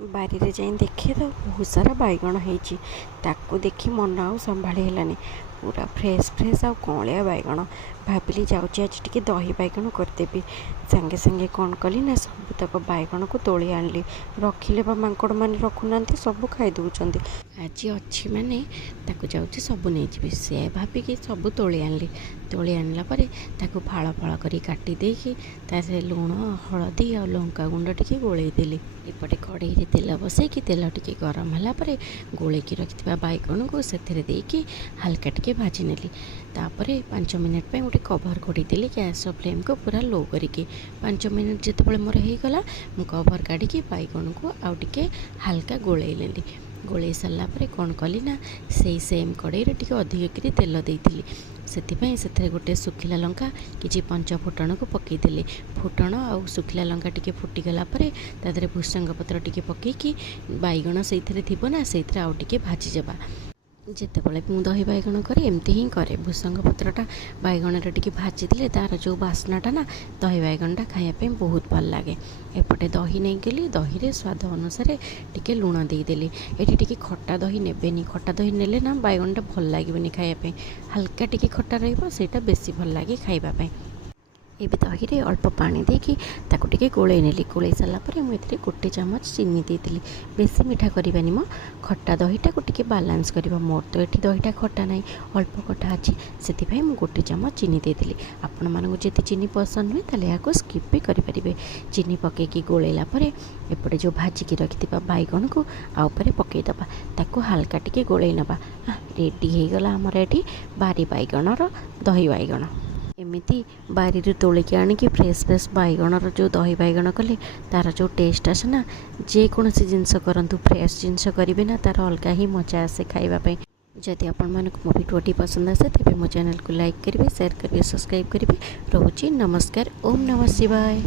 बारी रे जाई देखे तो बहुत सारा बैगण होती ताकू देखी मन आउ संभाली हेलानी पूरा फ्रेश फ्रेश आ कौलिया बैगण भाविली जाऊँगी आज टी दही बैगण करदेवी सांगे सांगे कौन कली ना सबूतक बैगण को तोली आनली रखिले बा मांकड़ मैंने रखुना सब खाई दौरान आज अच्छी मैंने जाऊँगी सब नहीं से भाविकी सब तोली आनली तोली आनला ताकू फाड़ फाड़ कर काटी देकी लुण हलदी आ लंका गुंड टी गोलैदेली एपटे कड़े तेल बसैकी तेल टी गरम है गोलैकी रखि बैगण को से हल्का टी भाजी नेली तापर 5 मिनट गोटे कवर घोड़ीदेली गैस फ्लेम को पूरा लो करके 5 मिनट जिते मोर होगला मु कवर काढ़ी बैगण को आउ टे हल्का गोलैली गोलई सारापर कौन कली ना से सेम कड़े टे अधिक तेल देती से गोटे सुखिला लंका कि पंच फुटण को पकईदेली फुटण आ सुखिला लंका टी फुटीगला भूसंग पत्र टी पकईकी बैगण से थोड़ा से आउ टे भाजीजा जितेबाला मुझे दही बैगण करे एमती ही करे भूसंग पत्रटा बैगण टी भाजी तार जो बास्नाटा ना दही बैगणटा खायापी बहुत भल लगे एपटे दही नहीं गली दही रे स्वाद अनुसार टी लुण देदेली ये टी खट्टा दही नेबेनी खट्टा दही नेले ना बैगणटा भल लगे खायापी हल्का टी खट्टा रहीटा बेसी भल लगे खाइबापी ये दही रे अल्प पानी देकी ताकू टिके गोलई नेली गोलई सारापर मुझे गोटे चामच चीनी देती बेसी मीठा करवानी मो खट्टा दहीटा को टिके बालांस करवा मोर तो ये दहीटा खट्टा ना अल्प खट्टा अच्छी से गोटे चामच चीनी देती आपण मानक जब चीनी पसंद हुए ताले या स्किप भी करें चीनी पकईकी गोलैला एपटे जो भाजिकी रखि बैगण को आउे पकईदबा ताकू हल्का टिके गोलई नवा रेडी हो गला आमर ये बारी बैगणर दही बैगण एमती बारी तोलिकी आणिकी फ्रेश फ्रेश बैगणर जो दही बैगण कले तार जो टेस्ट आसे ना जेकोसी जिनस करूँ फ्रेश जिनस करेंगे ना तार अलग ही मजा आसे खाइबापी जदि आपण मानक मो भिडियोटी पसंद आसे तेज मो चैनल को लाइक करेंगे शेयर करेंगे सब्सक्राइब करेंगे रोची नमस्कार ओम नमः शिवाय।